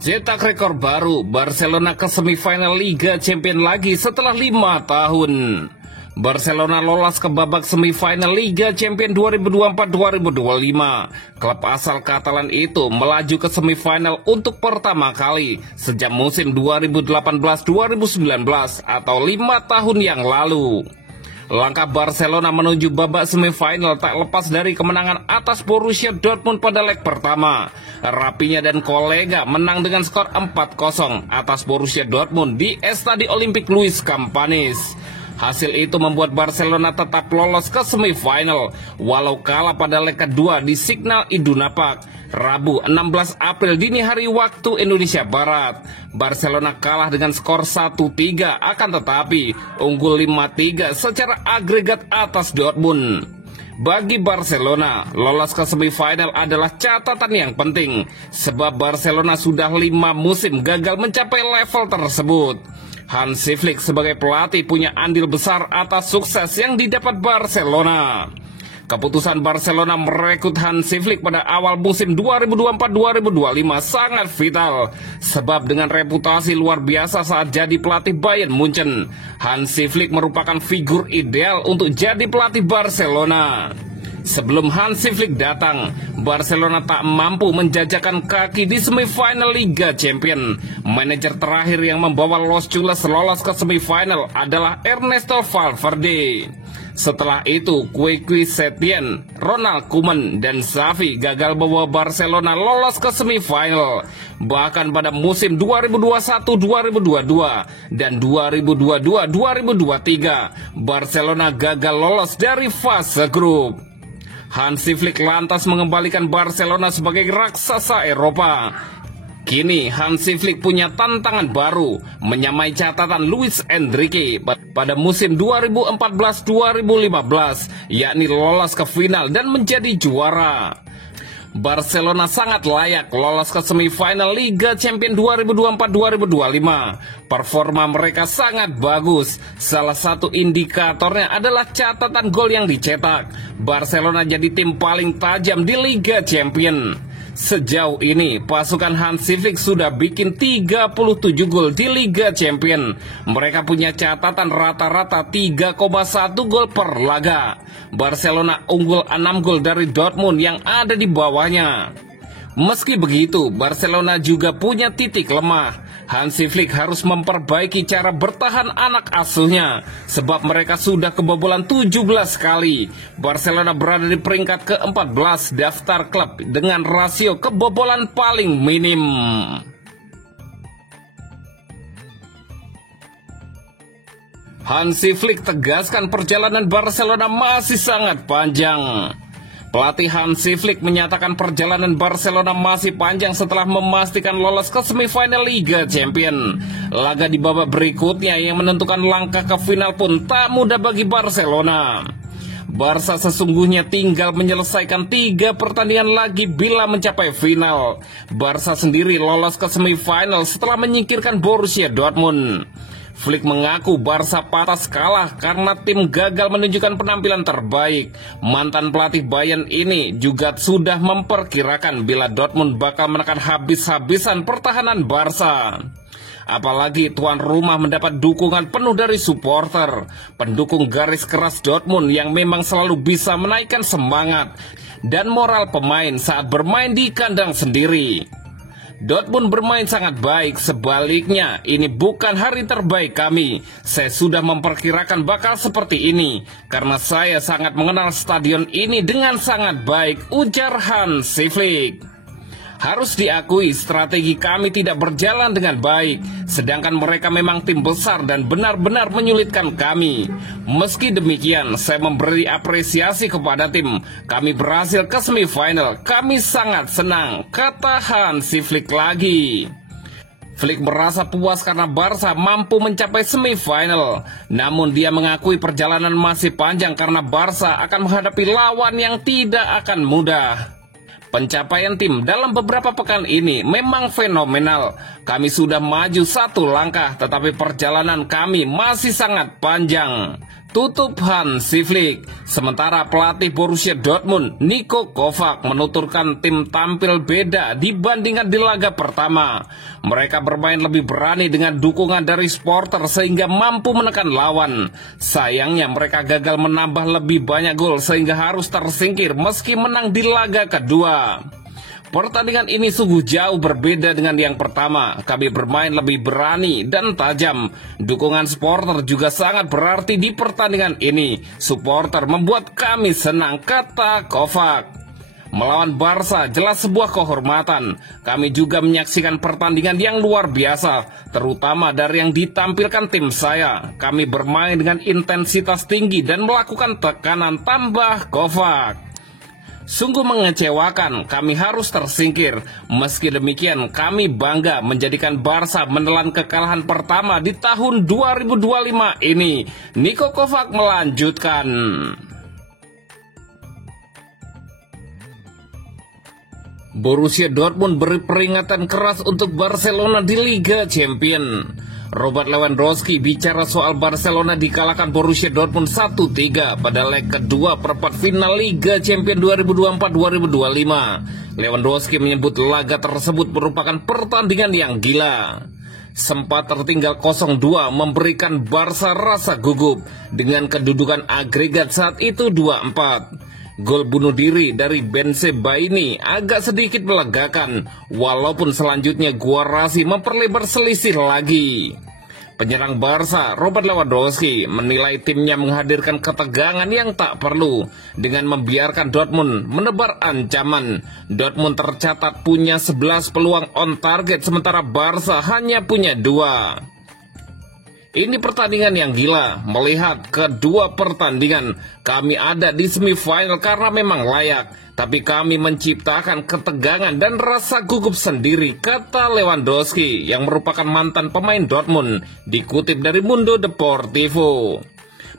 Cetak rekor baru, Barcelona ke semifinal Liga Champions lagi setelah 5 tahun. Barcelona lolos ke babak semifinal Liga Champions 2024-2025. Klub asal Katalan itu melaju ke semifinal untuk pertama kali sejak musim 2018-2019 atau 5 tahun yang lalu. Langkah Barcelona menuju babak semifinal tak lepas dari kemenangan atas Borussia Dortmund pada leg pertama. Rapinya dan kolega menang dengan skor 4-0 atas Borussia Dortmund di Estadio Olympique Luis Campanis. Hasil itu membuat Barcelona tetap lolos ke semifinal, walau kalah pada leg kedua di Signal Iduna Park, Rabu 16 April dini hari waktu Indonesia Barat. Barcelona kalah dengan skor 1-3, akan tetapi unggul 5-3 secara agregat atas Dortmund. Bagi Barcelona, lolos ke semifinal adalah catatan yang penting, sebab Barcelona sudah 5 musim gagal mencapai level tersebut. Hansi Flick sebagai pelatih punya andil besar atas sukses yang didapat Barcelona. Keputusan Barcelona merekrut Hansi Flick pada awal musim 2024-2025 sangat vital, sebab dengan reputasi luar biasa saat jadi pelatih Bayern Munchen, Hansi Flick merupakan figur ideal untuk jadi pelatih Barcelona. Sebelum Hansi Flick datang, Barcelona tak mampu menjajakan kaki di semifinal Liga Champions. Manajer terakhir yang membawa Los Chulas lolos ke semifinal adalah Ernesto Valverde. Setelah itu, Quique Setien, Ronald Koeman, dan Xavi gagal membawa Barcelona lolos ke semifinal. Bahkan pada musim 2021-2022 dan 2022-2023, Barcelona gagal lolos dari fase grup. Hansi Flick lantas mengembalikan Barcelona sebagai raksasa Eropa. Kini Hansi Flick punya tantangan baru, menyamai catatan Luis Enrique pada musim 2014-2015, yakni lolos ke final dan menjadi juara. Barcelona sangat layak lolos ke semifinal Liga Champions 2024-2025. Performa mereka sangat bagus. Salah satu indikatornya adalah catatan gol yang dicetak. Barcelona jadi tim paling tajam di Liga Champions. Sejauh ini, pasukan Hansi Flick sudah bikin 37 gol di Liga Champions. Mereka punya catatan rata-rata 3,1 gol per laga. Barcelona unggul 6 gol dari Dortmund yang ada di bawahnya. Meski begitu, Barcelona juga punya titik lemah. Hansi Flick harus memperbaiki cara bertahan anak asuhnya, sebab mereka sudah kebobolan 17 kali. Barcelona berada di peringkat ke-14 daftar klub dengan rasio kebobolan paling minim. Hansi Flick tegaskan perjalanan Barcelona masih sangat panjang. Pelatih Hansi Flick menyatakan perjalanan Barcelona masih panjang setelah memastikan lolos ke semifinal Liga Champions. Laga di babak berikutnya yang menentukan langkah ke final pun tak mudah bagi Barcelona. Barca sesungguhnya tinggal menyelesaikan 3 pertandingan lagi bila mencapai final. Barca sendiri lolos ke semifinal setelah menyingkirkan Borussia Dortmund. Flick mengaku Barca patah kalah karena tim gagal menunjukkan penampilan terbaik. Mantan pelatih Bayern ini juga sudah memperkirakan bila Dortmund bakal menekan habis-habisan pertahanan Barca. Apalagi tuan rumah mendapat dukungan penuh dari supporter, pendukung garis keras Dortmund yang memang selalu bisa menaikkan semangat dan moral pemain saat bermain di kandang sendiri. Dortmund bermain sangat baik, sebaliknya ini bukan hari terbaik kami. Saya sudah memperkirakan bakal seperti ini, karena saya sangat mengenal stadion ini dengan sangat baik, ujar Hansi Flick. Harus diakui strategi kami tidak berjalan dengan baik, sedangkan mereka memang tim besar dan benar-benar menyulitkan kami. Meski demikian, saya memberi apresiasi kepada tim. Kami berhasil ke semifinal, kami sangat senang, kata Hansi Flick lagi. Flick merasa puas karena Barca mampu mencapai semifinal. Namun dia mengakui perjalanan masih panjang karena Barca akan menghadapi lawan yang tidak akan mudah. Pencapaian tim dalam beberapa pekan ini memang fenomenal. Kami sudah maju 1 langkah, tetapi perjalanan kami masih sangat panjang, tutup Hansi Flick. Sementara pelatih Borussia Dortmund, Niko Kovac, menuturkan tim tampil beda dibandingkan di laga pertama. Mereka bermain lebih berani dengan dukungan dari supporter sehingga mampu menekan lawan. Sayangnya mereka gagal menambah lebih banyak gol sehingga harus tersingkir meski menang di laga kedua. Pertandingan ini sungguh jauh berbeda dengan yang pertama. Kami bermain lebih berani dan tajam. Dukungan supporter juga sangat berarti di pertandingan ini. Supporter membuat kami senang, kata Kovac. Melawan Barca jelas sebuah kehormatan. Kami juga menyaksikan pertandingan yang luar biasa, terutama dari yang ditampilkan tim saya. Kami bermain dengan intensitas tinggi dan melakukan tekanan, tambah Kovac. Sungguh mengecewakan, kami harus tersingkir. Meski demikian, kami bangga menjadikan Barca menelan kekalahan pertama di tahun 2025 ini. Niko Kovac melanjutkan. Borussia Dortmund beri peringatan keras untuk Barcelona di Liga Champions. Robert Lewandowski bicara soal Barcelona dikalahkan Borussia Dortmund 1-3 pada leg kedua perempat final Liga Champions 2024-2025. Lewandowski menyebut laga tersebut merupakan pertandingan yang gila. Sempat tertinggal 0-2 memberikan Barca rasa gugup dengan kedudukan agregat saat itu 2-4. Gol bunuh diri dari Bensebaini agak sedikit melegakan, walaupun selanjutnya Guarassi memperlebar selisih lagi. Penyerang Barca, Robert Lewandowski, menilai timnya menghadirkan ketegangan yang tak perlu dengan membiarkan Dortmund menebar ancaman. Dortmund tercatat punya 11 peluang on target, sementara Barca hanya punya 2. Ini pertandingan yang gila. Melihat kedua pertandingan, kami ada di semifinal karena memang layak, tapi kami menciptakan ketegangan dan rasa gugup sendiri, kata Lewandowski yang merupakan mantan pemain Dortmund, dikutip dari Mundo Deportivo.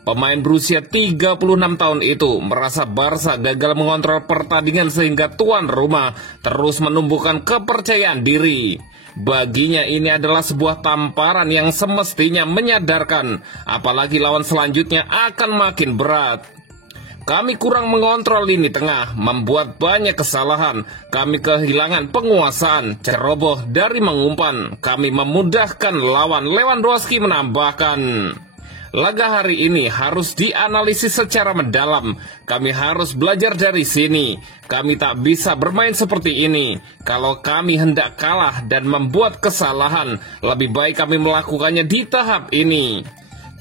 Pemain berusia 36 tahun itu merasa Barca gagal mengontrol pertandingan sehingga tuan rumah terus menumbuhkan kepercayaan diri. Baginya ini adalah sebuah tamparan yang semestinya menyadarkan, apalagi lawan selanjutnya akan makin berat. Kami kurang mengontrol lini tengah, membuat banyak kesalahan. Kami kehilangan penguasaan, ceroboh dari mengumpan. Kami memudahkan lawan, Lewandowski menambahkan. Laga hari ini harus dianalisis secara mendalam. Kami harus belajar dari sini. Kami tak bisa bermain seperti ini. Kalau kami hendak kalah dan membuat kesalahan, lebih baik kami melakukannya di tahap ini.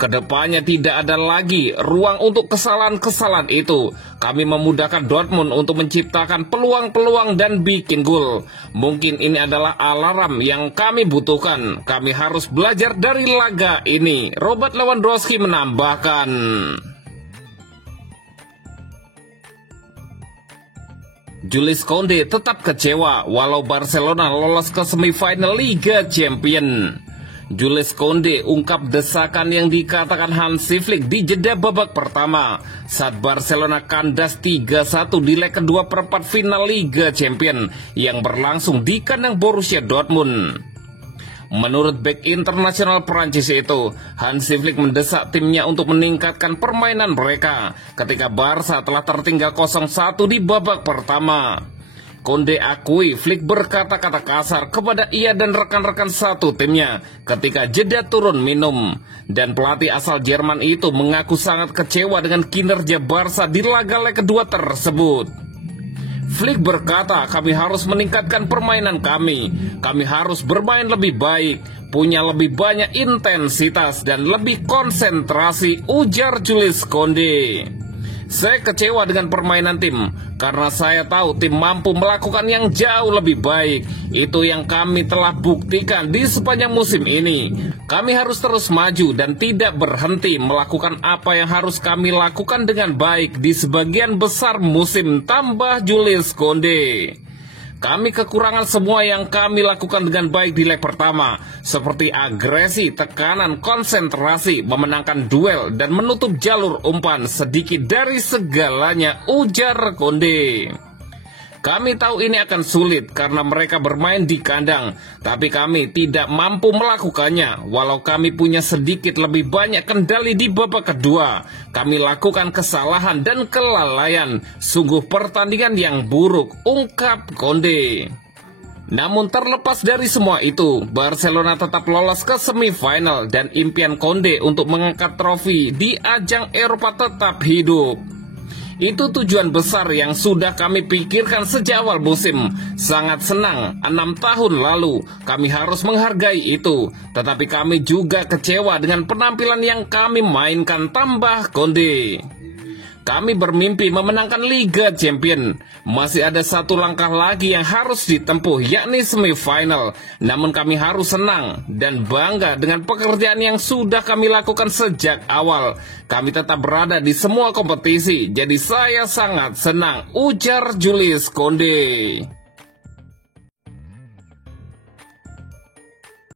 Kedepannya tidak ada lagi ruang untuk kesalahan-kesalahan itu. Kami memudahkan Dortmund untuk menciptakan peluang-peluang dan bikin gol. Mungkin ini adalah alarm yang kami butuhkan. Kami harus belajar dari laga ini, Robert Lewandowski menambahkan. Jules Koundé tetap kecewa walau Barcelona lolos ke semifinal Liga Champions. Jules Koundé ungkap desakan yang dikatakan Hansi Flick di jeda babak pertama saat Barcelona kandas 3-1 di leg kedua perempat final Liga Champions yang berlangsung di kandang Borussia Dortmund. Menurut bek internasional Prancis itu, Hansi Flick mendesak timnya untuk meningkatkan permainan mereka ketika Barca telah tertinggal 0-1 di babak pertama. Koundé akui Flick berkata-kata kasar kepada ia dan rekan-rekan satu timnya ketika jeda turun minum. Dan pelatih asal Jerman itu mengaku sangat kecewa dengan kinerja Barca di laga leg kedua tersebut. Flick berkata, kami harus meningkatkan permainan kami. Kami harus bermain lebih baik, punya lebih banyak intensitas dan lebih konsentrasi, ujar Jules Koundé. Saya kecewa dengan permainan tim, karena saya tahu tim mampu melakukan yang jauh lebih baik. Itu yang kami telah buktikan di sepanjang musim ini. Kami harus terus maju dan tidak berhenti melakukan apa yang harus kami lakukan dengan baik di sebagian besar musim, tambah Jules Koundé. Kami kekurangan semua yang kami lakukan dengan baik di leg pertama, seperti agresi, tekanan, konsentrasi, memenangkan duel, dan menutup jalur umpan sedikit dari segalanya, ujar Koundé. Kami tahu ini akan sulit karena mereka bermain di kandang, tapi kami tidak mampu melakukannya. Walau kami punya sedikit lebih banyak kendali di babak kedua, kami lakukan kesalahan dan kelalaian. Sungguh pertandingan yang buruk, ungkap Conde. Namun terlepas dari semua itu, Barcelona tetap lolos ke semifinal dan impian Conde untuk mengangkat trofi di ajang Eropa tetap hidup. Itu tujuan besar yang sudah kami pikirkan sejak awal musim. Sangat senang, 6 tahun lalu kami harus menghargai itu. Tetapi kami juga kecewa dengan penampilan yang kami mainkan, tambah Conde. Kami bermimpi memenangkan Liga Champions. Masih ada satu langkah lagi yang harus ditempuh, yakni semifinal. Namun kami harus senang dan bangga dengan pekerjaan yang sudah kami lakukan sejak awal. Kami tetap berada di semua kompetisi, jadi saya sangat senang, ujar Julius Conde.